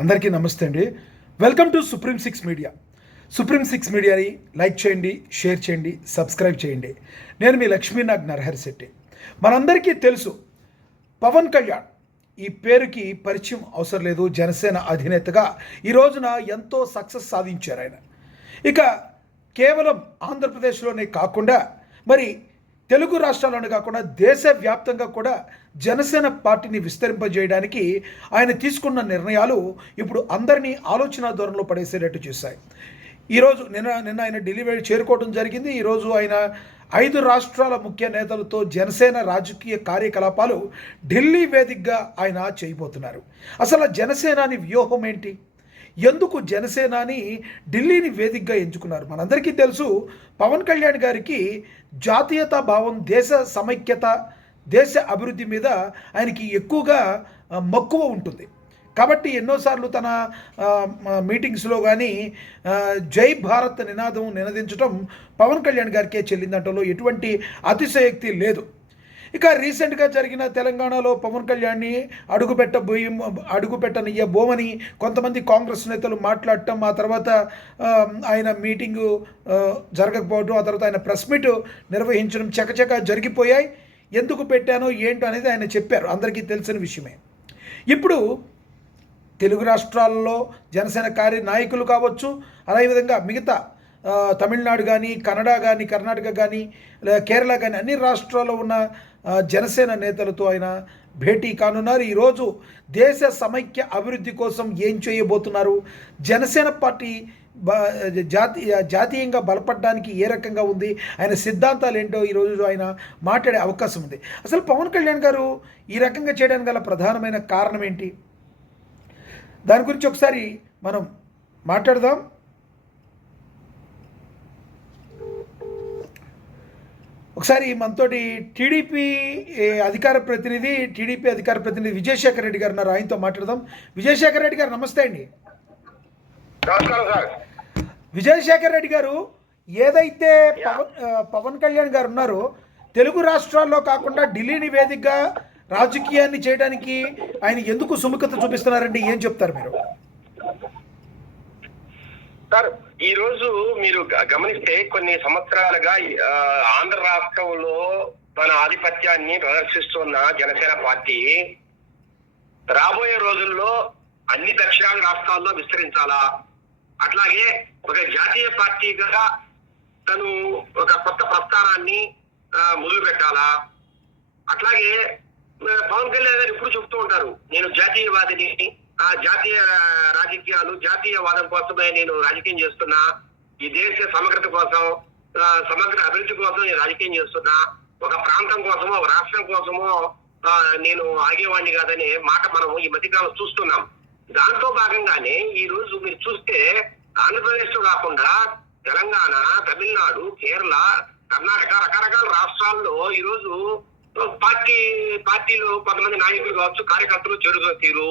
అందరికీ నమస్తే అండి. Welcome to supreme six media. Supreme six మీడియాని లైక్ చేయండి, షేర్ చేయండి, సబ్స్క్రైబ్ చేయండి. నేను మీ లక్ష్మీనాగ్ నరహరి శెట్టి. మనందరికీ తెలుసు, పవన్ కళ్యాణ్ ఈ పేరుకి పరిచయం అవసరం లేదు. జనసేన అధినేతగా ఈ రోజున ఎంతో సక్సెస్ సాధించారు ఆయన. ఇక కేవలం ఆంధ్రప్రదేశ్లోనే కాకుండా మరి తెలుగు రాష్ట్రాల్లోనే కాకుండా దేశవ్యాప్తంగా కూడా జనసేన పార్టీని విస్తరింపజేయడానికి ఆయన తీసుకున్న నిర్ణయాలు ఇప్పుడు అందరినీ ఆలోచన ధోరణిలో పడేసేటట్టు చేశాయి. ఈరోజు నిన్న ఆయన ఢిల్లీ వెళ్ళి చేరుకోవడం జరిగింది. ఈరోజు ఆయన 5 రాష్ట్రాల ముఖ్య నేతలతో జనసేన రాజకీయ కార్యకలాపాలు ఢిల్లీ వేదికగా ఆయన చేయబోతున్నారు. అసలు జనసేనాని వ్యూహం ఏంటి? ఎందుకు జనసేనాని ఢిల్లీని వేదికగా ఎంచుకున్నారు? మనందరికీ తెలుసు, పవన్ కళ్యాణ్ గారికి జాతీయతా భావం, దేశ సమైక్యత, దేశ అభివృద్ధి మీద ఆయనకి ఎక్కువగా మక్కువ ఉంటుంది. కాబట్టి ఎన్నోసార్లు తన మీటింగ్స్లో కానీ జై భారత్ నినాదం నినదించడం పవన్ కళ్యాణ్ గారికే చెల్లిందంటలో ఎటువంటి అతిశయోక్తి లేదు. ఇక రీసెంట్గా జరిగిన తెలంగాణలో పవన్ కళ్యాణ్ని అడుగుపెట్టనియ్యబోమని కొంతమంది కాంగ్రెస్ నేతలు మాట్లాడటం, ఆ తర్వాత ఆయన మీటింగు జరగకపోవడం, ఆ తర్వాత ఆయన ప్రెస్ మీట్ నిర్వహించడం చకచక జరిగిపోయాయి. ఎందుకు పెట్టానో ఏంటో అనేది ఆయన చెప్పారు, అందరికీ తెలిసిన విషయమే. ఇప్పుడు తెలుగు రాష్ట్రాల్లో జనసేన నాయకులు కావచ్చు, అదేవిధంగా మిగతా తమిళనాడు కానీ, కన్నడ కానీ, కర్ణాటక కానీ, కేరళ కానీ అన్ని రాష్ట్రాల్లో ఉన్న జనసేన నేతలతో ఆయన భేటీ కానున్నారు. ఈరోజు దేశ సమైక్య అభివృద్ధి కోసం ఏం చేయబోతున్నారు, జనసేన పార్టీ జాతీయంగా బలపడడానికి ఏ రకంగా ఉంది, ఆయన సిద్ధాంతాలు ఏంటో ఈరోజు ఆయన మాట్లాడే అవకాశం ఉంది. అసలు పవన్ కళ్యాణ్ గారు ఈ రకంగా చేయడానికి గల ప్రధానమైన కారణం ఏంటి? దాని గురించి ఒకసారి మనం మాట్లాడదాం. ఒకసారి మనతోటి టీడీపీ అధికార ప్రతినిధి విజయశేఖర్ రెడ్డి గారు ఉన్నారు, ఆయనతో మాట్లాడదాం. విజయశేఖర్ రెడ్డి గారు నమస్తే అండి. విజయశేఖర్ రెడ్డి గారు, ఏదైతే పవన్ కళ్యాణ్ గారు ఉన్నారో తెలుగు రాష్ట్రాల్లో కాకుండా ఢిల్లీని వేదికగా రాజకీయాన్ని చేయడానికి ఆయన ఎందుకు సుముఖత చూపిస్తున్నారండి? ఏం చెప్తారు మీరు? సార్, ఈ రోజు మీరు గమనిస్తే కొన్ని సంవత్సరాలుగా ఆంధ్ర రాష్ట్రంలో తన ఆధిపత్యాన్ని ప్రదర్శిస్తున్న జనసేన పార్టీ రాబోయే రోజుల్లో అన్ని దక్షిణాది రాష్ట్రాల్లో విస్తరించాలా, అట్లాగే ఒక జాతీయ పార్టీగా తను ఒక కొత్త ప్రస్థానాన్ని మొదలు పెట్టాలా. అట్లాగే పవన్ కళ్యాణ్ గారు ఇప్పుడు చెప్తూ ఉంటారు, నేను జాతీయవాదిని, జాతీయ రాజకీయాలు, జాతీయవాదం కోసమే నేను రాజకీయం చేస్తున్నా, ఈ దేశ సమగ్రత కోసం, సమగ్ర అభివృద్ధి కోసం నేను రాజకీయం చేస్తున్నా, ఒక ప్రాంతం కోసమో ఒక రాష్ట్రం కోసమో నేను ఆగేవాడిని కాదనే మాట మనం ఈ మధ్యకాలం చూస్తున్నాం. దాంతో భాగంగానే ఈ రోజు మీరు చూస్తే ఆంధ్రప్రదేశ్ లో కాకుండా తెలంగాణ, తమిళనాడు, కేరళ, కర్ణాటక రకరకాల రాష్ట్రాల్లో ఈరోజు పార్టీలో కొంతమంది నాయకులు కావచ్చు, కార్యకర్తలు చేరుతున్న తీరు,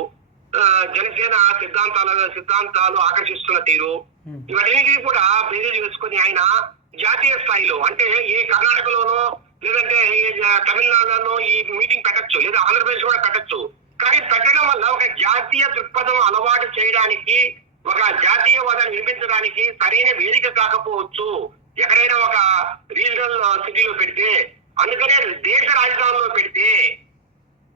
జనసేన సిద్ధాంతాలు ఆకర్షిస్తున్న తీరు, ఇవన్నీ కూడా బేరీజ్ వేసుకుని ఆయన జాతీయ స్థాయిలో, అంటే ఏ కర్ణాటకలోనో లేదంటే తమిళనాడులోనో ఈ మీటింగ్ పెట్టచ్చు, లేదా ఆంధ్రప్రదేశ్ కూడా పెట్టచ్చు. కానీ పెట్టడం వల్ల ఒక జాతీయ దృక్పథం అలవాటు చేయడానికి, ఒక జాతీయవాదాన్ని నిర్మించడానికి సరైన వేదిక కాకపోవచ్చు ఎక్కడైనా ఒక రీజనల్ సిటీలో పెడితే. అందుకనే దేశ రాజధానిలో పెడితే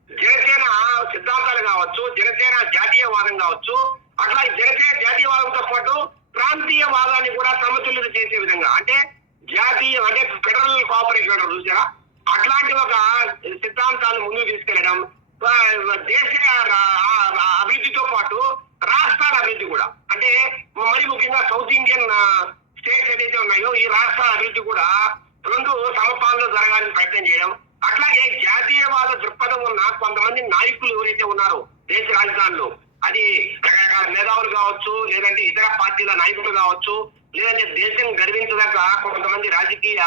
జనసేన సిద్ధాంతాలు కావచ్చు, జనసేన జాతీయవాదం కావచ్చు, అట్లా జనసేన జాతీయవాదంతో పాటు ప్రాంతీయవాదాన్ని కూడా సమతుల్యత చేసే విధంగా, అంటే ఫెడరల్ కోఆపరేషన్ చూసారా, అట్లాంటి ఒక సిద్ధాంతాలను ముందుకు తీసుకెళ్లడం, దేశ అభివృద్ధితో పాటు రాష్ట్రాల అభివృద్ధి కూడా, అంటే మరి ముఖ్యంగా సౌత్ ఇండియన్ స్టేట్స్ ఏదైతే ఉన్నాయో ఈ రాష్ట్రాల అభివృద్ధి కూడా రెండు సమపాలలో జరగాలని ప్రయత్నం చేయడం. అట్లాగే జాతీయవాద దృక్పథం ఉన్న కొంతమంది నాయకులు ఎవరైతే ఉన్నారో దేశ రాజధానిలో, అది రకరకాల మేధావులు కావచ్చు, లేదంటే ఇతర పార్టీల నాయకులు కావచ్చు, లేదంటే దేశం గర్వించదగ్గ కొంతమంది రాజకీయ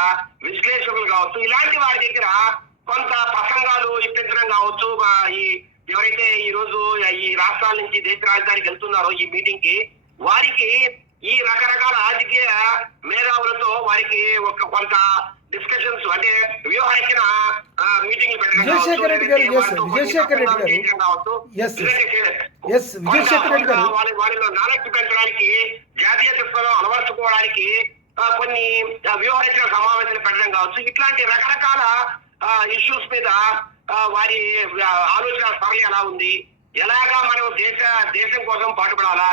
విశ్లేషకులు కావచ్చు, ఇలాంటి వారి దగ్గర కొంత ప్రసంగాలు ఇప్పించడం కావచ్చు. ఈ ఎవరైతే ఈ రోజు ఈ రాష్ట్రాల నుంచి దేశ రాజధానికి వెళ్తున్నారో ఈ మీటింగ్ కి, వారికి ఈ రకరకాల రాజకీయ మేధావులతో వారికి కొంత డిస్కషన్స్ అంటే వ్యూహాయన మీటింగ్లు పెట్టడం విజయశేఖర్ రెడ్డి గారు విజయశేఖర్ రెడ్డి గారు విజయశేఖర్ రెడ్డి గారు వాళ్ళలో నాలెడ్జ్ పెంచడానికి జాతీయ దృక్పథం అలవర్చుకోవడానికి కొన్ని వ్యూహరచన సమావేశాలు పెట్టడం కావచ్చు. ఇట్లాంటి రకరకాల ఇష్యూస్ మీద వారి ఆలోచన సరళి ఎలా ఉంది, ఎలాగా మనం దేశం కోసం పాటుపడాలా,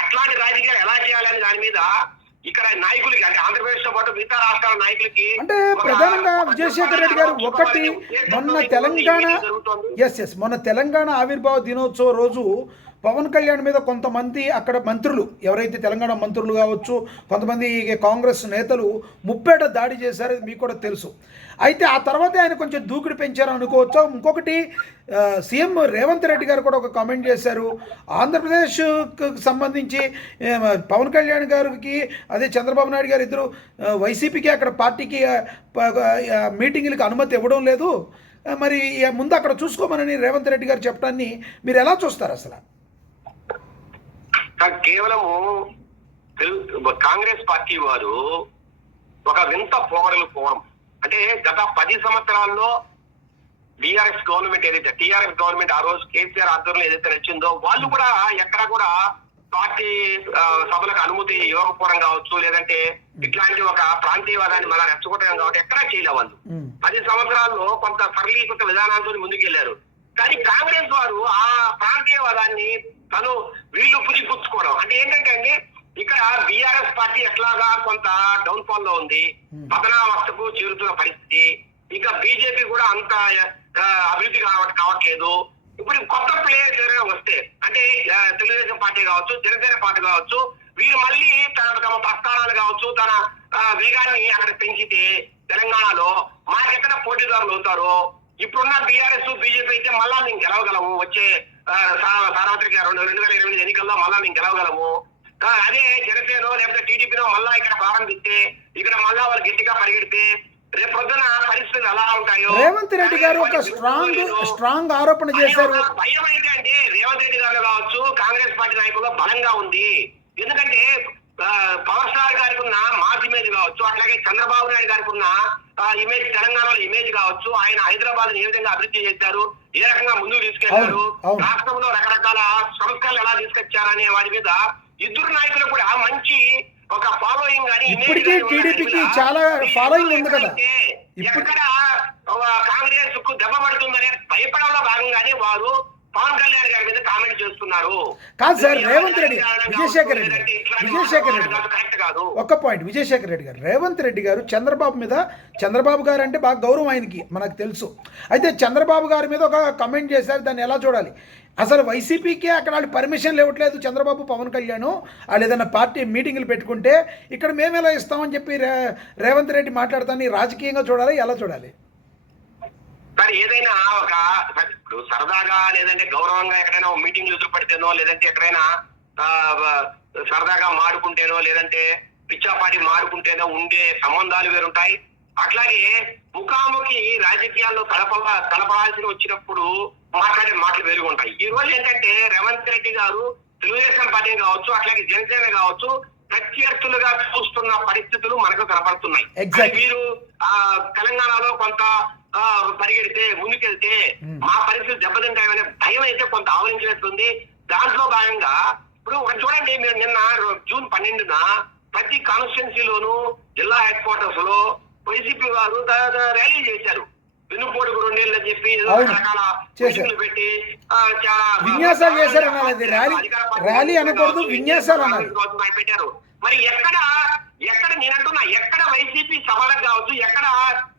అట్లాంటి రాజకీయాలు ఎలా చేయాలని దాని మీద ఇక్కడ నాయకులకి అంటే ఆంధ్రప్రదేశ్ తో పాటు మిగతా రాష్ట్రాల నాయకులకి అంటే ప్రధానంగా విజయశేఖర్ రెడ్డి గారు ఒకటి మొన్న తెలంగాణ ఆవిర్భావ దినోత్సవ రోజు పవన్ కళ్యాణ్ మీద కొంతమంది అక్కడ మంత్రులు ఎవరైతే తెలంగాణ మంత్రులు కావచ్చు, కొంతమంది కాంగ్రెస్ నేతలు ముప్పేట దాడి చేశారు, మీకు కూడా తెలుసు. అయితే ఆ తర్వాత ఆయన కొంచెం దూకుడు పెంచారు అనుకోవచ్చు. ఇంకొకటి సీఎం రేవంత్ రెడ్డి గారు కూడా ఒక కామెంట్ చేశారు. ఆంధ్రప్రదేశ్కి సంబంధించి పవన్ కళ్యాణ్ గారికి అదే చంద్రబాబు నాయుడు గారు ఇద్దరు వైసీపీకి అక్కడ పార్టీకి మీటింగ్లకు అనుమతి ఇవ్వడం లేదు, మరి ముందు అక్కడ చూసుకోమని రేవంత్ రెడ్డి గారు చెప్పడాన్ని మీరు ఎలా చూస్తారు అసలు? కేవలము కాంగ్రెస్ పార్టీ వారు ఒక వింత పోగడలు పోవడం అంటే గత 10 సంవత్సరాల్లో బీఆర్ఎస్ గవర్నమెంట్ ఏదైతే టీఆర్ఎస్ గవర్నమెంట్ ఆ రోజు కేసీఆర్ ఆధ్వర్యంలో ఏదైతే నచ్చిందో వాళ్ళు కూడా ఎక్కడ కూడా పార్టీ సభలకు అనుమతి ఇవ్వకపోవడం కావచ్చు, లేదంటే ఇట్లాంటి ఒక ప్రాంతీయవాదాన్ని మళ్ళా రెచ్చగొట్టడం కావచ్చు ఎక్కడా చేయలే వాళ్ళు. 10 సంవత్సరాల్లో కొంత సరళీకృత విధానాలతో ముందుకెళ్లారు. కానీ కాంగ్రెస్ వారు ఆ ప్రాంతీయవాదాన్ని వీళ్ళు పుచ్చుకోవడం అంటే ఏంటంటే అండి, ఇక్కడ బీఆర్ఎస్ పార్టీ ఎట్లాగా కొంత డౌన్ ఫాల్ లో ఉంది, పతనావస్థకు చేరుతున్న పరిస్థితి. ఇంకా బీజేపీ కూడా అంత అభివృద్ధి కావట్లేదు. ఇప్పుడు కొత్త ప్లేయర్స్ ఎవరైనా వస్తే అంటే తెలుగుదేశం పార్టీ కావచ్చు, జనసేన పార్టీ కావచ్చు, వీరు మళ్ళీ తమ ప్రస్థానాలు కావచ్చు, తన వేగాన్ని అక్కడ పెంచితే తెలంగాణలో మాకెక్కడ పోటీదారులు అవుతారో. ఇప్పుడున్న బీఆర్ఎస్ బీజేపీ అయితే మళ్ళా మేము గెలవగలము, వచ్చే సార్వత్రిక 2028 ఎన్నికల్లో మళ్ళా మేము గెలవగలము. అదే జనసేన లేకపోతే టీడీపీలో మళ్ళా ఇక్కడ ప్రారంభిస్తే ఇక్కడ మళ్ళా వాళ్ళు గట్టిగా పరిగెడితే రేపు పొద్దున పరిస్థితులు ఎలా ఉంటాయో. రేవంత్ రెడ్డి గారు ఒక స్ట్రాంగ్ ఆరోపణ చేశారు. భయం అయితే అంటే రేవంత్ రెడ్డి గారు కావచ్చు కాంగ్రెస్ పార్టీ నాయకుల్లో బలంగా ఉంది. ఎందుకంటే పవర్ స్టార్ గారికి ఉన్న మాస్ ఇమేజ్ కావచ్చు, అట్లాగే చంద్రబాబు నాయుడు గారికి ఉన్న ఇమేజ్, తెలంగాణలో ఇమేజ్ కావచ్చు, ఆయన హైదరాబాద్ ఏ విధంగా అభివృద్ధి చేశారు, ఏ రకంగా ముందుకు తీసుకెళ్లారు, రాష్ట్రంలో రకరకాల సంస్కరణలు ఎలా తీసుకొచ్చారనే వాటి మీద ఇద్దరు నాయకులు కూడా మంచి ఒక ఫాలోయింగ్ కానీ ఇప్పటికీ టీడీపీకి చాలా ఫాలోయింగ్ ఉంది కదా. ఎక్కడ కాంగ్రెస్ కు దెబ్బ పడుతుందనే భయపడంలో భాగంగానే వారు పవన్ కళ్యాణ్ గారి మీద కామెంట్ చేస్తున్నారు. కాదు సార్, రేవంత్ రెడ్డి విజయశేఖర్ రెడ్డి ఒక్క పాయింట్. విజయశేఖర్ రెడ్డి గారు రేవంత్ రెడ్డి గారు చంద్రబాబు మీద, చంద్రబాబు గారు అంటే బాగా గౌరవం ఆయనకి మనకు తెలుసు. అయితే చంద్రబాబు గారి మీద ఒక కమెంట్ చేశారు, దాన్ని ఎలా చూడాలి? అసలు వైసీపీకి అక్కడ వాళ్ళు పర్మిషన్లు ఇవ్వట్లేదు చంద్రబాబు పవన్ కళ్యాణ్, వాళ్ళు ఏదైనా పార్టీ మీటింగ్లు పెట్టుకుంటే ఇక్కడ మేము ఎలా ఇస్తామని చెప్పి రేవంత్ రెడ్డి మాట్లాడతాన్ని రాజకీయంగా చూడాలి, ఎలా చూడాలి? మరి ఏదైనా ఒక ఇప్పుడు సరదాగా లేదంటే గౌరవంగా ఎక్కడైనా మీటింగ్లు ఎదురు పడితేనో, లేదంటే ఎక్కడైనా సరదాగా మాడుకుంటేనో, లేదంటే పిచ్చాపాటి మాడుకుంటేనో ఉండే సంబంధాలు వేరుంటాయి. అట్లాగే ముఖాముఖి రాజకీయాల్లో కలపాల్సి వచ్చినప్పుడు మాట్లాడే మాటలు వేరుగా ఉంటాయి. ఈ రోజు ఏంటంటే రేవంత్ రెడ్డి గారు తెలుగుదేశం పార్టీ కావచ్చు, అట్లాగే జనసేన కావచ్చు, ప్రత్యర్థులుగా చూస్తున్న పరిస్థితులు మనకు కనపడుతున్నాయి. మీరు తెలంగాణలో కొంత పరిగెడితే ముందుకెళ్తే మా పరిస్థితులు దెబ్బతింటాయనే భయం అయితే కొంత ఆవరించినట్టుంది. దాంట్లో భాగంగా ఇప్పుడు చూడండి, మీరు నిన్న జూన్ 12న ప్రతి కాన్స్టిట్యున్సీలోనూ జిల్లా హెడ్ క్వార్టర్స్ లో వైసీపీ వారు ర్యాలీ చేశారు. వెన్నుపోటుకు 2 ఏళ్ళు అని చెప్పి రకరకాల మీటింగ్లు పెట్టి చాలా విన్యాసాలు చేశారు. ర్యాలీ అనకూడదు, విన్యాసాలు పెట్టారు. మరి ఎక్కడ నేనంటున్నా, ఎక్కడ వైసీపీ సభలకు కావచ్చు, ఎక్కడ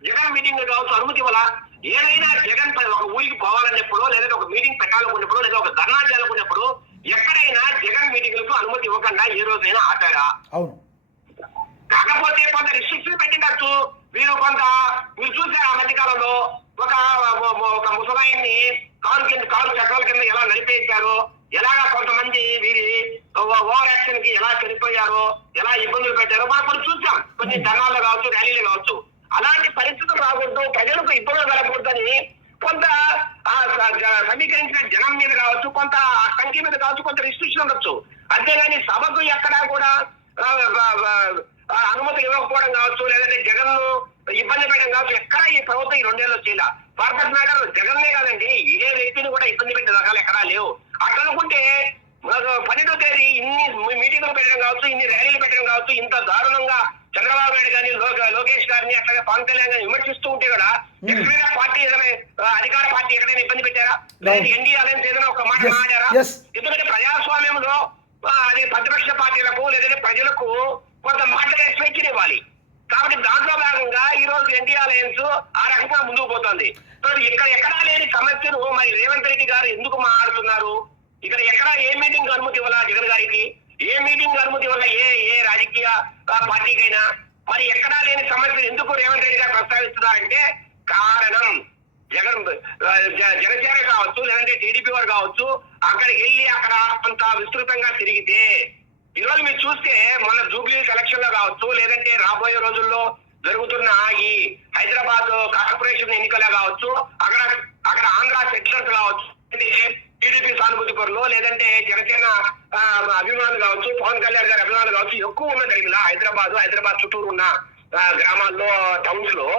జగన్ మీటింగ్ కావచ్చు అనుమతి ఇవ్వాల? ఏదైనా జగన్ ఒక ఊరికి పోవాలన్నప్పుడు, లేదంటే ఒక మీటింగ్ పెట్టాలనుకున్నప్పుడు, లేదా ఒక ధర్నా చేయాలనుకున్నప్పుడు ఎక్కడైనా జగన్ మీటింగ్లకు అనుమతి ఇవ్వకుండా ఏ రోజైనా ఆపారా? అవును. కాకపోతే కొంత రిస్ట్రిక్షన్ పెట్టినట్టు మీరు చూసారు. ఆ మధ్యకాలంలో ఒక ముసలాయిని కారు చక్రాల కింద ఎలా నడిపేశారో, ఎలాగా కొంతమంది వీరి ఓవర్ యాక్షన్ కి ఎలా చనిపోయారో, ఎలా ఇబ్బందులు పెట్టారో మనం కొన్ని చూసాం. కొన్ని ధర్నాలు కావచ్చు, ర్యాలీలు కావచ్చు. అలాంటి పరిస్థితులు రాకూడదు, ప్రజలకు ఇబ్బందులు కలగకూడదని కొంత సమీకరించిన జనం మీద కావచ్చు, కొంత సంఖ్య మీద కావచ్చు, కొంత రిస్ట్రిక్షన్ ఉండొచ్చు. అంతేగాని సభకు ఎక్కడా కూడా అనుమతి ఇవ్వకపోవడం కావచ్చు, లేదంటే జగన్ ఇబ్బంది పెట్టడం కావచ్చు, ఎక్కడ ఈ ప్రభుత్వం ఈ 2 ఏళ్ళు చేయాల. ఫార్మర్స్ మ్యాటర్ జగన్నే కాదండి, ఏ రైతుని కూడా ఇబ్బంది పెట్టే రకాలు ఎక్కడా లేవు. అట్లా అనుకుంటే 12వ తేదీ ఇన్ని మీటింగ్లు పెట్టడం కావచ్చు, ఇన్ని ర్యాలీలు పెట్టడం కావచ్చు, ఇంత దారుణంగా చంద్రబాబు నాయుడు గారిని లోకేష్ గారిని అట్లాగే పవన్ కళ్యాణ్ గారిని విమర్శిస్తూ ఉంటే కూడా ఎక్కడైనా పార్టీ ఏదైనా అధికార పార్టీ ఎక్కడైనా ఇబ్బంది పెట్టారా? లేదా ఎన్డీఏ అలయన్స్ ఏదైనా ఒక మాట మాట్లాడారా? ఎందుకంటే ప్రజాస్వామ్యంలో అది ప్రతిపక్ష పార్టీలకు లేదంటే ప్రజలకు కొంత మాట్లాడే స్వేచ్ఛను ఇవ్వాలి. కాబట్టి దాంట్లో భాగంగా ఈ రోజు ఎన్డీఏ అలయన్స్ ఆ రకంగా ముందుకు పోతుంది. ఇక్కడ ఎక్కడా లేని సమస్యను మరి రేవంత్ రెడ్డి గారు ఎందుకు మాట్లాడుతున్నారు? ఇక్కడ ఎక్కడ ఏ మీటింగ్ అనుమతి ఇవ్వాలా జగన్ గారికి? ఏ మీటింగ్ అనుమతి వల్ల ఏ రాజకీయ పార్టీకైనా? మరి ఎక్కడా లేని సమస్యలు ఎందుకు రేవంత్ రెడ్డి గారు ప్రస్తావిస్తున్నారంటే కారణం జనసేన కావచ్చు, లేదంటే టీడీపీ వారు కావచ్చు, అక్కడికి వెళ్ళి అక్కడ కొంత విస్తృతంగా తిరిగితే ఈ రోజు మీరు చూస్తే మొన్న జూబ్లీ ఎలక్షన్ లో కావచ్చు, లేదంటే రాబోయే రోజుల్లో జరుగుతున్న ఈ హైదరాబాద్ కార్పొరేషన్ ఎన్నికలే కావచ్చు, అక్కడ ఆంధ్ర సెటిలర్స్ కావచ్చు, టీడీపీ సానుభూతి పరులు లేదంటే జనసేన అభిమానులు కావచ్చు, పవన్ కళ్యాణ్ గారి అభిమానులు కావచ్చు ఎక్కువ ఉన్న జరిగిందా హైదరాబాద్ చుట్టూరు ఉన్న గ్రామాల్లో, టౌన్స్ లో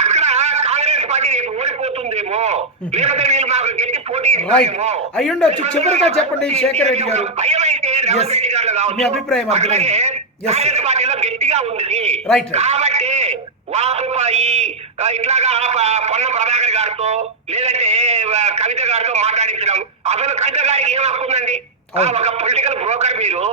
అక్కడ కాంగ్రెస్ పార్టీ రేపు ఓడిపోతుందేమో, లేకపోతే వీళ్ళు మాకు గట్టి పోటీ ఇస్తారేమో అయ్యుండొచ్చు. చివరిగా చెప్పండి శేఖర్ రెడ్డి గారు, భయం అయితే రేవంత్ రెడ్డి గారు మీ అభిప్రాయం అలాగే కాంగ్రెస్ పార్టీలో గట్టిగా ఉంది. కాబట్టి వారు ఇట్లాగా పొన్నం ప్రభాకర్ గారితో లేదంటే కవిత గారితో మాట్లాడించడం, అసలు కవిత గారికి ఏం హక్కుందండి? ఒక పొలిటికల్ బ్రోకర్ మీరు,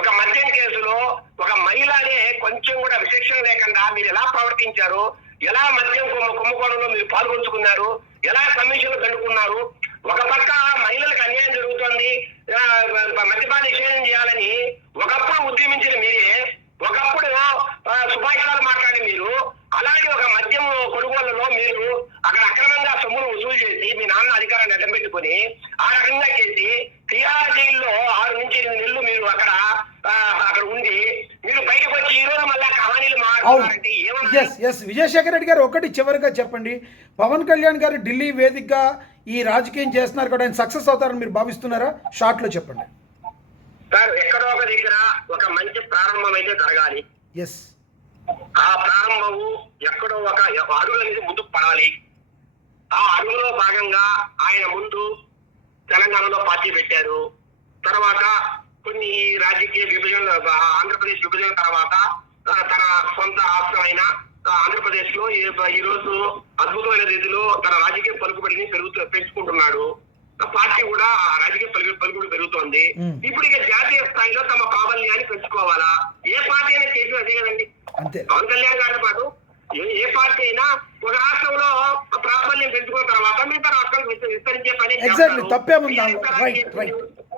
ఒక మద్యం కేసులో ఒక మహిళనే కొంచెం కూడా విశేషణ లేకుండా మీరు ఎలా ప్రవర్తించారు, ఎలా మద్యం కుంభకోణంలో మీరు పాల్గొంచుకున్నారు, ఎలా కమిషన్లు కనుక్కున్నారు? ఒక పక్క మహిళలకు అన్యాయం జరుగుతోంది, మద్యపాన నిషేధం చేయాలని ఒకప్పుడు ఉద్యమించిన మీరే, ఒకప్పుడు సుభాషితాలు మాట్లాడి మీరు, అలాంటి ఒక మద్యం కొనుగోళ్లలో మీరు అక్కడ అక్రమంగా సొమ్మును వసూలు చేసి మీ నాన్న అధికారాన్ని అడ్డం పెట్టుకుని ఆ రకంగా చేసి తిహార్ జైల్లో 6 నుంచి 8 నెలలు మీరు అక్కడ ఉండి మీరు బయటకు వచ్చి ఈ రోజు మళ్ళా కహానీలు మాట్లాడారంటే విజయశేఖర్ రెడ్డి గారు ఒకటి చివరిగా చెప్పండి, పవన్ కళ్యాణ్ గారు ఢిల్లీ వేదికగా ఈ రాజకీయం చేస్తున్నారు కూడా ఆయన సక్సెస్ అవుతారని మీరు భావిస్తున్నారా? షార్ట్ లో చెప్పండి సార్. ఎక్కడో ఒక దగ్గర ఒక మంచి ప్రారంభం అయితే జరగాలి. ఆ ప్రారంభము ఎక్కడో ఒక అడుగు అనేది ముందుకు పడాలి. ఆ అడుగులో భాగంగా ఆయన ముందు తెలంగాణలో పార్టీ పెట్టారు. తర్వాత కొన్ని రాజకీయ విభజన, ఆంధ్రప్రదేశ్ విభజన తర్వాత తన సొంత రాష్ట్రమైన ఆంధ్రప్రదేశ్ లో ఈ రోజు అద్భుతమైన రీతిలో తన రాజకీయ పలుకుబడిని పెంచుకుంటున్నాడు. పార్టీ కూడా రాజకీయ పలుకుబడి పెరుగుతోంది. ఇప్పుడు ఇక జాతీయ స్థాయిలో తమ ప్రాబల్యాన్ని పెంచుకోవాలా? ఏ పార్టీ అయినా చేసి అదే కదండి. పవన్ కళ్యాణ్ గారితో పాటు ఏ పార్టీ అయినా ఒక రాష్ట్రంలో ప్రాబల్యం పెంచుకున్న తర్వాత మిగతా రాష్ట్రాలకు విస్తరించే పని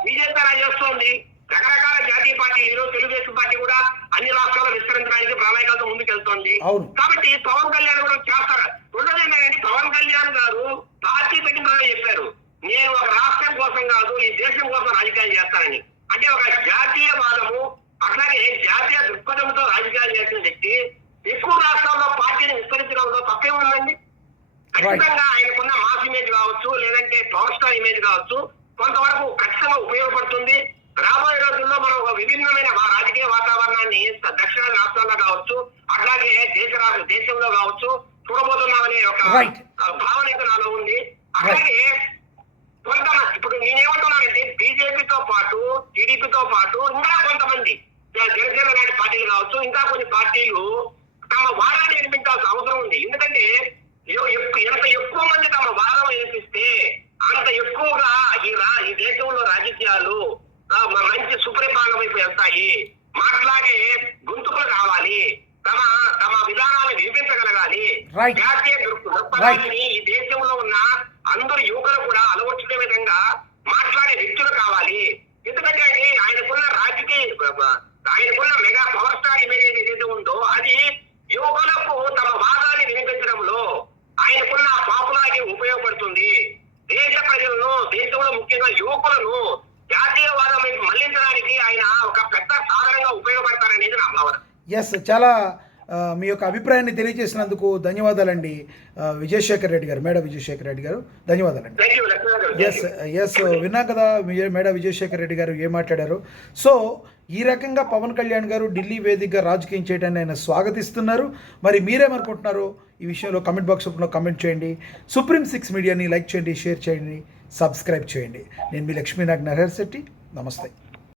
బీజేపీ అలా చేస్తోంది. రకరకాల జాతీయ పార్టీలు, ఈరోజు తెలుగుదేశం పార్టీ కూడా అన్ని రాష్ట్రాల్లో విస్తరించడానికి ప్రణాళికలతో ముందుకు వెళ్తోంది. కాబట్టి పవన్ కళ్యాణ్ కూడా చేస్తారు. రెండోది ఏంటంటే పవన్ కళ్యాణ్ గారు పార్టీ పెట్టిన చెప్పారు, నేను ఒక రాష్ట్రం కోసం కాదు ఈ దేశం కోసం రాజకీయాలు చేస్తానని. అంటే ఒక జాతీయవాదము అట్లాగే జాతీయ దృక్పథంతో రాజకీయాలు చేసిన వ్యక్తి ఎక్కువ రాష్ట్రాల్లో పార్టీని విస్తరించడంలో తప్పే ఉందండి. ఖచ్చితంగా ఆయనకున్న మాస్ ఇమేజ్ కావచ్చు, లేదంటే పవర్ స్టార్ ఇమేజ్ కావచ్చు, కొంతవరకు ఖచ్చితంగా ఉపయోగపడుతుంది. రాబోయే రోజుల్లో మనం ఒక విభిన్నమైన రాజకీయ వాతావరణాన్ని దక్షిణాది రాష్ట్రాల్లో కావచ్చు, అట్లాగే దేశంలో కావచ్చు చూడబోతున్నామనే ఒక భావన అయితే నాలో ఉంది. అలాగే కొంతమంది ఇప్పుడు నేనేమంటున్నానంటే బీజేపీతో పాటు టీడీపీతో పాటు ఇంకా కొంతమంది జనసేన లాంటి పార్టీలు కావచ్చు, ఇంకా కొన్ని పార్టీలు తమ వాదాన్ని వినిపించాల్సిన అవసరం ఉంది. ఎందుకంటే ఎంత ఎక్కువ మంది తమ వాదం వినిపిస్తే అంత ఎక్కువగా ఈ దేశంలో రాజకీయాలు మంచి సుపరిపాలన వైపు వెళ్తాయి. మాట్లాడే గొంతుకులు కావాలి, తమ విధానాన్ని వినిపించగలగాలి. జాతీయ దృక్పథాన్ని ఈ దేశంలో ఉన్న అందరు యువకులు కూడా అలవర్చుకునే విధంగా మాట్లాడే వ్యక్తులు కావాలి. ఎందుకంటే ఆయనకున్న మెగా పవర్ స్టార్ ఇమేజ్ ఏదైతే ఉందో అది యువకులకు తమ వాదాన్ని వినిపించడంలో ఆయనకున్న పాపులారిటీ ఉపయోగపడుతుంది. దేశ ప్రజలను, దేశంలో ముఖ్యంగా యువకులను జాతీయవాదం వైపు మళ్లించడానికి ఆయన ఒక పెద్ద సాధనంగా ఉపయోగపడతారనేది నా భావన. చాలా మీ యొక్క అభిప్రాయాన్ని తెలియజేసినందుకు ధన్యవాదాలండి విజయశేఖర్ రెడ్డి గారు, మేడ విజయశేఖర్ రెడ్డి గారు, ధన్యవాదాలండి. థ్యాంక్ యూ లక్ష్మీ గారు. ఎస్ విన్నాం కదా మేడ విజయశేఖర్ రెడ్డి గారు ఏం మాట్లాడారు. సో ఈ రకంగా పవన్ కళ్యాణ్ గారు ఢిల్లీ వేదికగా రాజకీయం చేయడాన్ని ఆయన స్వాగతిస్తున్నారు. మరి మీరేమనుకుంటున్నారో ఈ విషయంలో కమెంట్ బాక్స్ రూపంలో కమెంట్ చేయండి. సుప్రీం 6 మీడియాని లైక్ చేయండి, షేర్ చేయండి, సబ్స్క్రైబ్ చేయండి. నేను మీ లక్ష్మీనాగ్ నరహర్ శెట్టి. నమస్తే.